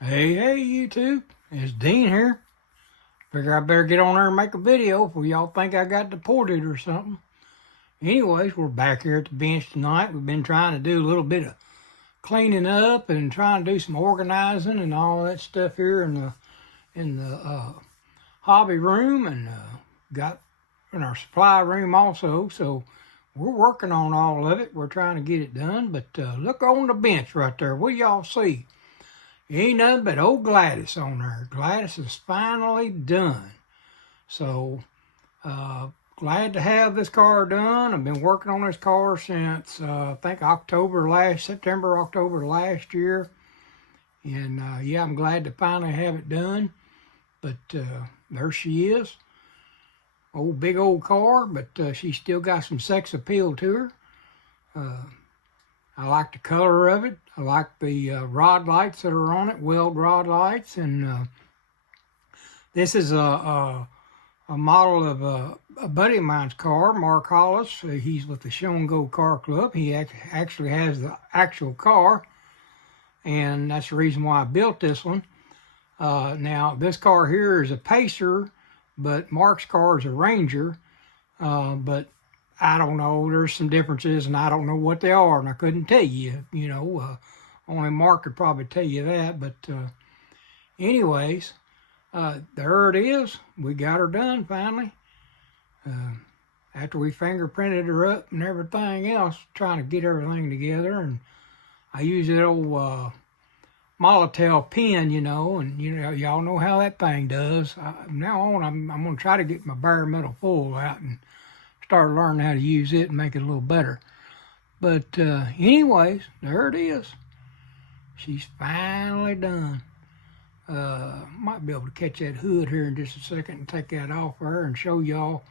Hey, you two. It's Dean here. Figure I better get on there and make a video before y'all think I got deported or something. Anyways, we're back here at the bench tonight. We've been trying to do a little bit of cleaning up and trying to do some organizing and all that stuff here in the hobby room and got in our supply room also. So we're working on all of it. We're trying to get it done. But look on the bench right there. What do y'all see? Ain't nothing but old Gladys on there. Gladys is finally done. So, glad to have this car done. I've been working on this car since, I think September, October last year. And, yeah, I'm glad to finally have it done. But, there she is. Big old car, but she's still got some sex appeal to her. I like the color of it. I like the rod lights that are on it, weld rod lights. And this is a model of a buddy of mine's car, Mark Hollis. He's with the Show and Go Car Club. He actually has the actual car, and that's the reason why I built this one. Now, this car here is a Pacer, but Mark's car is a Ranger. But I don't know. There's some differences, and I don't know what they are, and I couldn't tell you. Only Mark could probably tell you that. But anyways, there it is. We got her done finally. After we fingerprinted her up and everything else, trying to get everything together, and I use that old Molotel pen, and y'all know how that thing does. Now on, I'm gonna try to get my bare metal full out and start learning how to use it and make it a little better. But anyways, there it is. She's finally done. Might be able to catch that hood here in just a second and take that off her and show y'all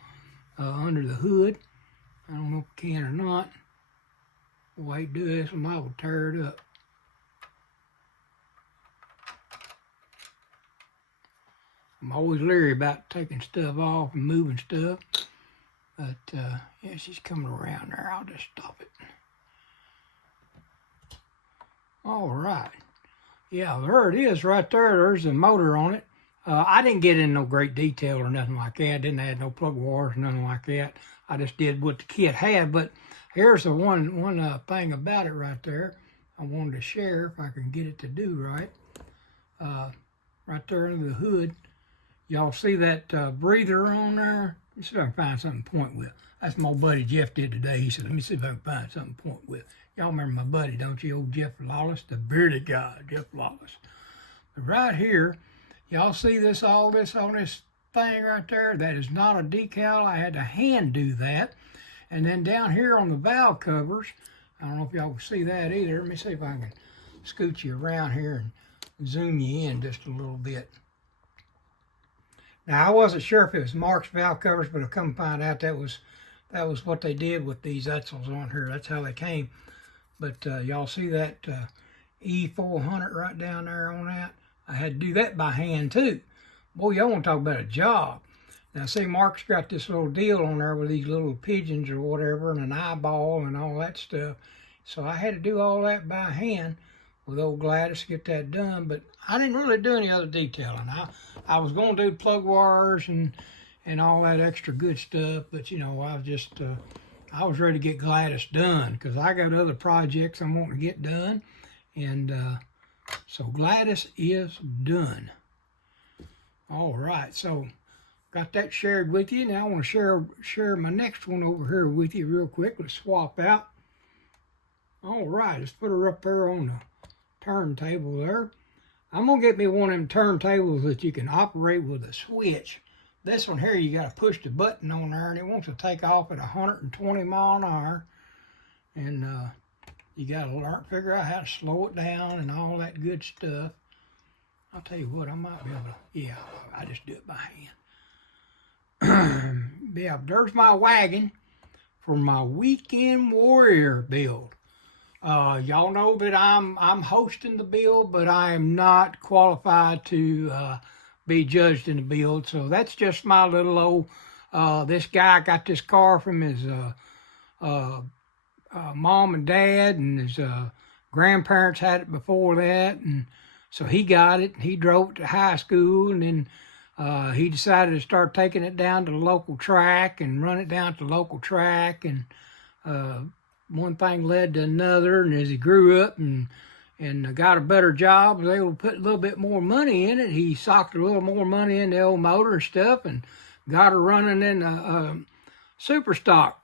under the hood. I don't know if I can or not. Wait, do this and I will tear it up. I'm always leery about taking stuff off and moving stuff. But, yeah, she's coming around there. I'll just stop it. All right. Yeah, there it is right there. There's the motor on it. I didn't get in no great detail or nothing like that. Didn't add no plug wires or nothing like that. I just did what the kit had. But here's the one thing about it right there I wanted to share, if I can get it to do right. Right there under the hood. Y'all see that breather on there? Let me see if I can find something to point with. That's my buddy Jeff did today. He said, let me see if I can find something to point with. Y'all remember my buddy, don't you? Old Jeff Lawless, the bearded guy, Jeff Lawless. But right here, y'all see all this on this thing right there? That is not a decal. I had to hand do that. And then down here on the valve covers, I don't know if y'all can see that either. Let me see if I can scoot you around here and zoom you in just a little bit. Now, I wasn't sure if it was Mark's valve covers, but I come find out that was what they did with these Etzels on here. That's how they came. But y'all see that E400 right down there on that? I had to do that by hand too. Boy, y'all want to talk about a job. Now, see, Mark's got this little deal on there with these little pigeons or whatever and an eyeball and all that stuff. So I had to do all that by hand with old Gladys to get that done, but I didn't really do any other detailing. I was going to do plug wires and all that extra good stuff, but I was ready to get Gladys done because I got other projects I'm wanting to get done, and so Gladys is done. All right, so got that shared with you. Now I want to share my next one over here with you real quick. Let's swap out. All right, let's put her up there on the turntable there. I'm gonna get me one of them turntables that you can operate with a switch. This one here, you got to push the button on there, and it wants to take off at 120 mile an hour. And you got to figure out how to slow it down and all that good stuff. I'll tell you what, I might be able to. Yeah, I just do it by hand. Yeah, there's my wagon for my weekend warrior build. Y'all know that I'm hosting the build, but I am not qualified to be judged in the build. So that's just my little old. This guy got this car from his mom and dad, and his grandparents had it before that, and So he got it. He drove it to high school, and then he decided to start taking it down to the local track and run it down to the local track. And one thing led to another. And as he grew up and got a better job, was able to put a little bit more money in it. He socked a little more money in the old motor and stuff, and got her running in super stock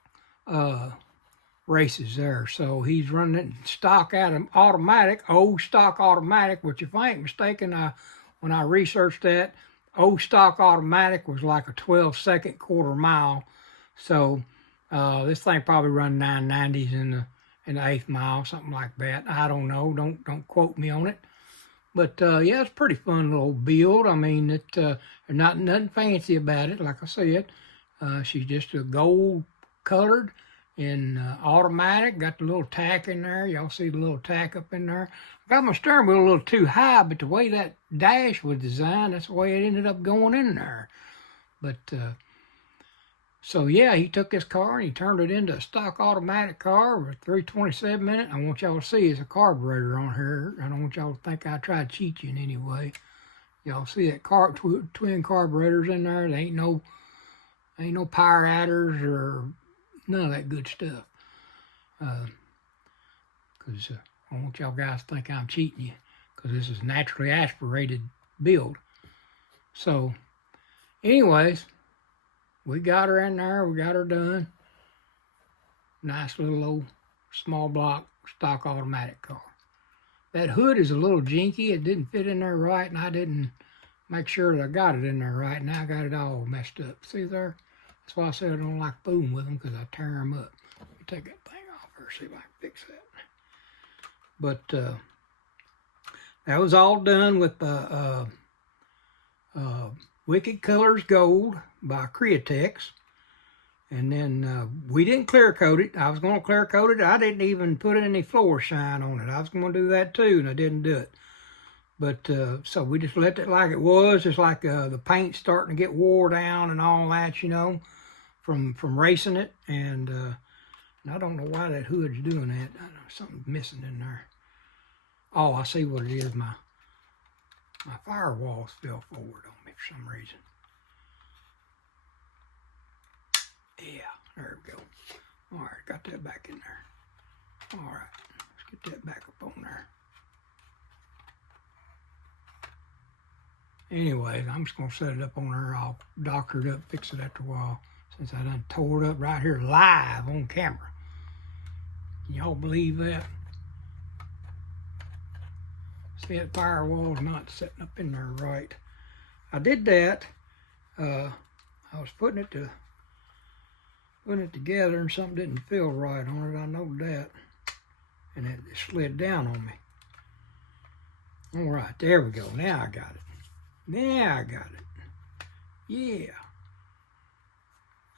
races there. So he's running it stock out of automatic, old stock automatic, which if I ain't mistaken, when I researched that, old stock automatic was like a 12-second quarter mile. So this thing probably run 990s in the eighth mile, something like that. I don't know. Don't quote me on it. But yeah, it's a pretty fun little build. I mean, not nothing fancy about it. Like I said, she's just a gold colored and automatic. Got the little tack in there. Y'all see the little tack up in there. I got my steering wheel a little too high, but the way that dash was designed, that's the way it ended up going in there. But so yeah, he took this car and he turned it into a stock automatic car with 327 in it. I want y'all to see it's a carburetor on here. I don't want y'all to think I tried to cheat you in any way. Y'all see that twin carburetors in there? There ain't no power adders or none of that good stuff. Because I want y'all guys to think I'm cheating you, because this is naturally aspirated build. So anyways, we got her in there. We got her done. Nice little old small block stock automatic car. That hood is a little jinky. It didn't fit in there right, and I didn't make sure that I got it in there right. Now I got it all messed up. See there? That's why I said I don't like fooling with them, because I tear them up. Let me take that thing off here, see if I can fix that. But that was all done with Wicked Colors Gold by Createx. And then we didn't clear coat it. I was going to clear coat it. I didn't even put any floor shine on it. I was going to do that too, and I didn't do it. But so we just left it like it was, just like the paint starting to get wore down and all that, you know, from racing it. And I don't know why that hood's doing that. I know something's missing in there. Oh, I see what it is. My firewalls fell forward on me for some reason. Yeah, there we go. All right, got that back in there. All right, let's get that back up on there. Anyways, I'm just going to set it up on there. I'll doctor it up, fix it after a while, since I done tore it up right here live on camera. Can y'all believe that? See, that firewall's not setting up in there right. I did that. I was putting it together, and something didn't feel right on it. I know that. And it slid down on me. All right, there we go. Now I got it. Now I got it. Yeah.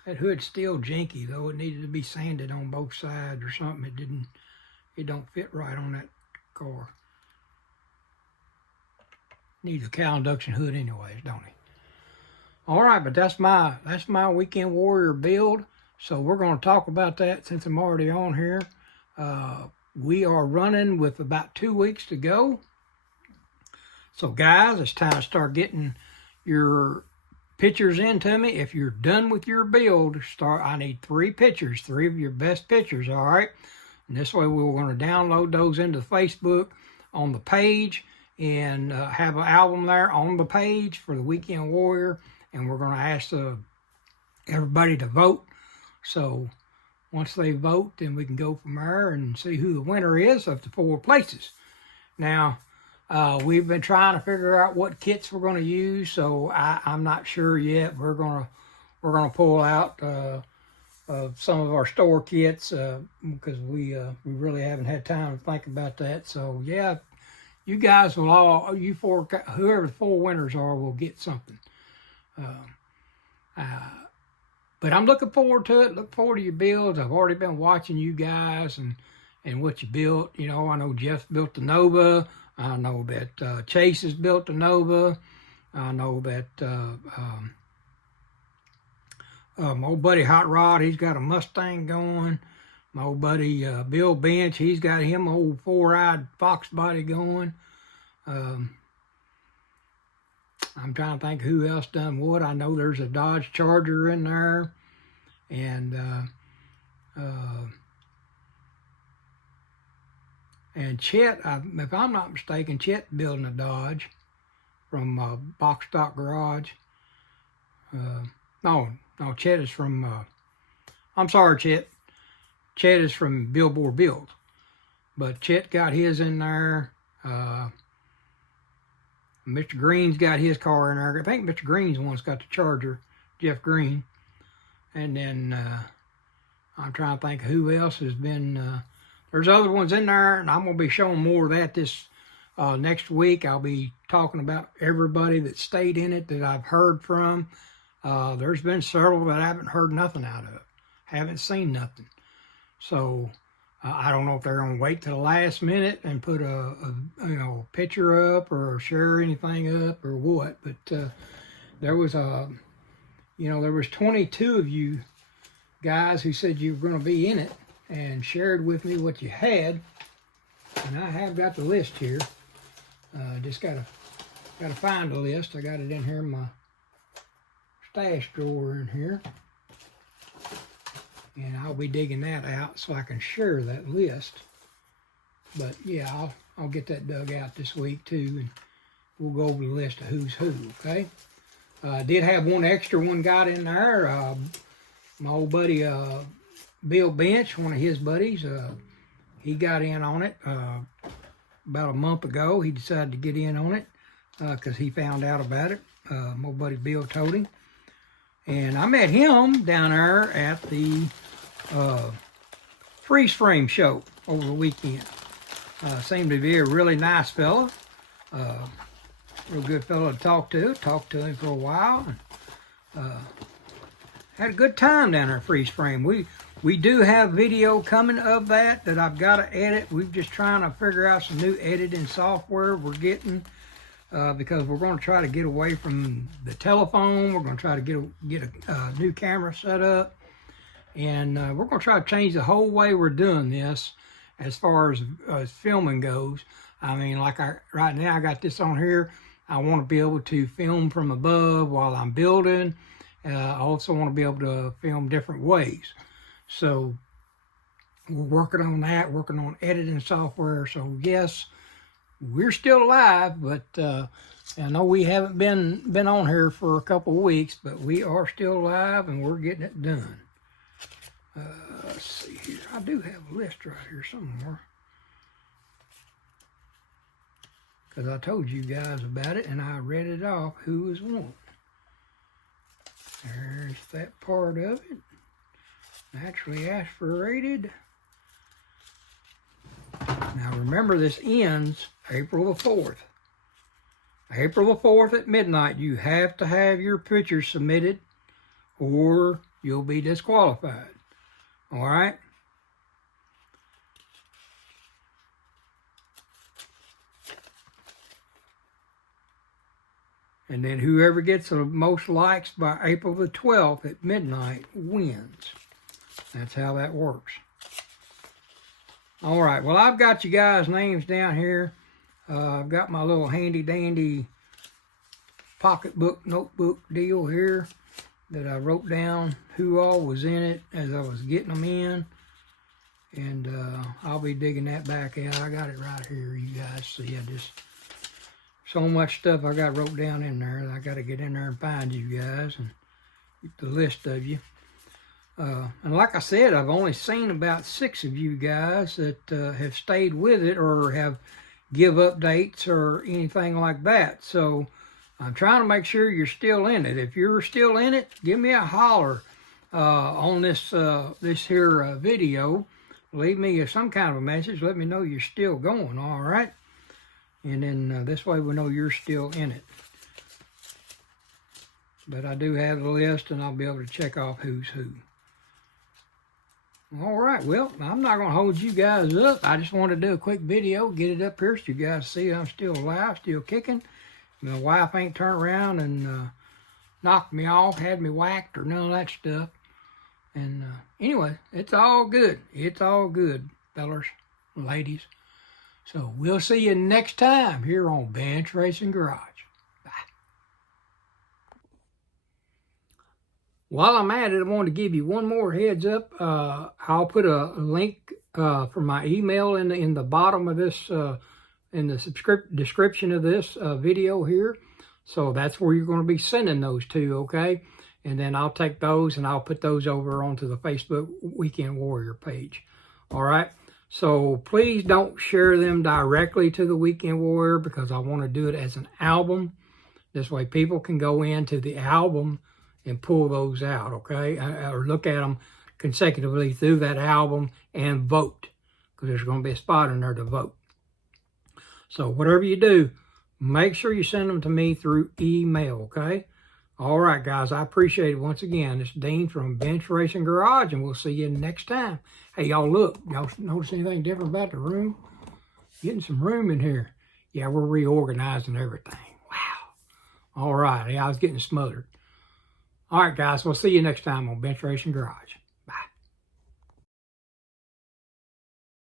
That hood's still jinky, though. It needed to be sanded on both sides or something. It don't fit right on that car. Needs a cow induction hood anyways, don't it? All right, but that's my Weekend Warrior build. So we're going to talk about that since I'm already on here. We are running with about 2 weeks to go. So guys, it's time to start getting your pictures into me. If you're done with your build, I need 3 pictures, 3 of your best pictures, all right? And this way we're going to download those into Facebook on the page and have an album there on the page for the Weekend Warrior. And we're going to ask everybody to vote. So once they vote, then we can go from there and see who the winner is of the 4 places. Now, we've been trying to figure out what kits we're going to use, so I'm not sure yet. We're gonna pull out some of our store kits because we really haven't had time to think about that. So yeah, you guys will whoever the 4 winners are will get something. But I'm looking forward to it. Look forward to your builds. I've already been watching you guys and what you built. You know, I know Jeff built the Nova. I know that Chase has built the Nova. I know that my old buddy Hot Rod, he's got a Mustang going. My old buddy Bill Bench, he's got him old 4-eyed Fox body going. I'm trying to think who else done what. I know there's a Dodge Charger in there, and Chet, if I'm not mistaken, Chet building a Dodge from Box Stock Garage. No, Chet is from, I'm sorry, Chet. Chet is from Billboard Build. But Chet got his in there. Mr. Green's got his car in there. I think Mr. Green's the one that's got the Charger, Jeff Green. And then I'm trying to think who else has been. There's other ones in there, and I'm going to be showing more of that this next week. I'll be talking about everybody that stayed in it that I've heard from. There's been several that I haven't heard nothing out of. Haven't seen nothing. So I don't know if they're going to wait till the last minute and put a picture up or share anything up or what. But there was there was 22 of you guys who said you were going to be in it and shared with me what you had. And I have got the list here. Just gotta find the list. I got it in here in my stash drawer in here. And I'll be digging that out so I can share that list. But yeah, I'll get that dug out this week too, and we'll go over the list of who's who, okay? I did have one extra one got in there. My old buddy Bill Bench, one of his buddies, he got in on it about a month ago. He decided to get in on it because he found out about it. My old buddy Bill told him. And I met him down there at the freeze frame show over the weekend. Seemed to be a really nice fella. Real good fella to talk to. Talked to him for a while. And, had a good time down there at freeze frame. We do have video coming of that I've got to edit. We're just trying to figure out some new editing software we're getting. Because we're going to try to get away from the telephone. We're going to try to get a new camera set up. And we're going to try to change the whole way we're doing this as far as filming goes. I mean, like right now I got this on here. I want to be able to film from above while I'm building. I also want to be able to film different ways. So we're working on that, working on editing software. So yes, we're still alive, but I know we haven't been on here for a couple of weeks, but we are still alive and we're getting it done. Let's see here. I do have a list right here somewhere, because I told you guys about it and I read it off who was one. There's that part of it. Naturally aspirated. Now remember, this ends April the 4th. April the 4th at midnight, you have to have your pictures submitted or you'll be disqualified. All right? And then whoever gets the most likes by April the 12th at midnight wins. That's how that works. All right, well, I've got you guys' names down here. I've got my little handy-dandy pocketbook, notebook deal here that I wrote down who all was in it as I was getting them in. And I'll be digging that back out. I got it right here, you guys see. I just, so much stuff I got wrote down in there that I got to get in there and find you guys and get the list of you. And like I said, I've only seen about 6 of you guys that have stayed with it or have give updates or anything like that. So I'm trying to make sure you're still in it. If you're still in it, give me a holler on this here video. Leave me some kind of a message. Let me know you're still going, all right? And then this way we know you're still in it. But I do have the list, and I'll be able to check off who's who. All right, well, I'm not going to hold you guys up. I just wanted to do a quick video, get it up here so you guys see I'm still alive, still kicking. My wife ain't turned around and knocked me off, had me whacked, or none of that stuff. And anyway, it's all good. It's all good, fellers, ladies. So we'll see you next time here on Bench Racing Garage. Bye. While I'm at it, I wanted to give you one more heads up. I'll put a link for my email in the bottom of this, in the description of this video here. So that's where you're going to be sending those to, okay? And then I'll take those and I'll put those over onto the Facebook Weekend Warrior page. All right? So please don't share them directly to the Weekend Warrior because I want to do it as an album. This way people can go into the album and pull those out, okay? Or look at them consecutively through that album and vote because there's going to be a spot in there to vote. So whatever you do, make sure you send them to me through email, okay? All right, guys, I appreciate it once again. It's Dean from Bench Racing Garage, and we'll see you next time. Hey, y'all, look. Y'all notice anything different about the room? Getting some room in here. Yeah, we're reorganizing everything. Wow. All right. Hey, I was getting smothered. All right, guys, we'll see you next time on Bench Racing Garage.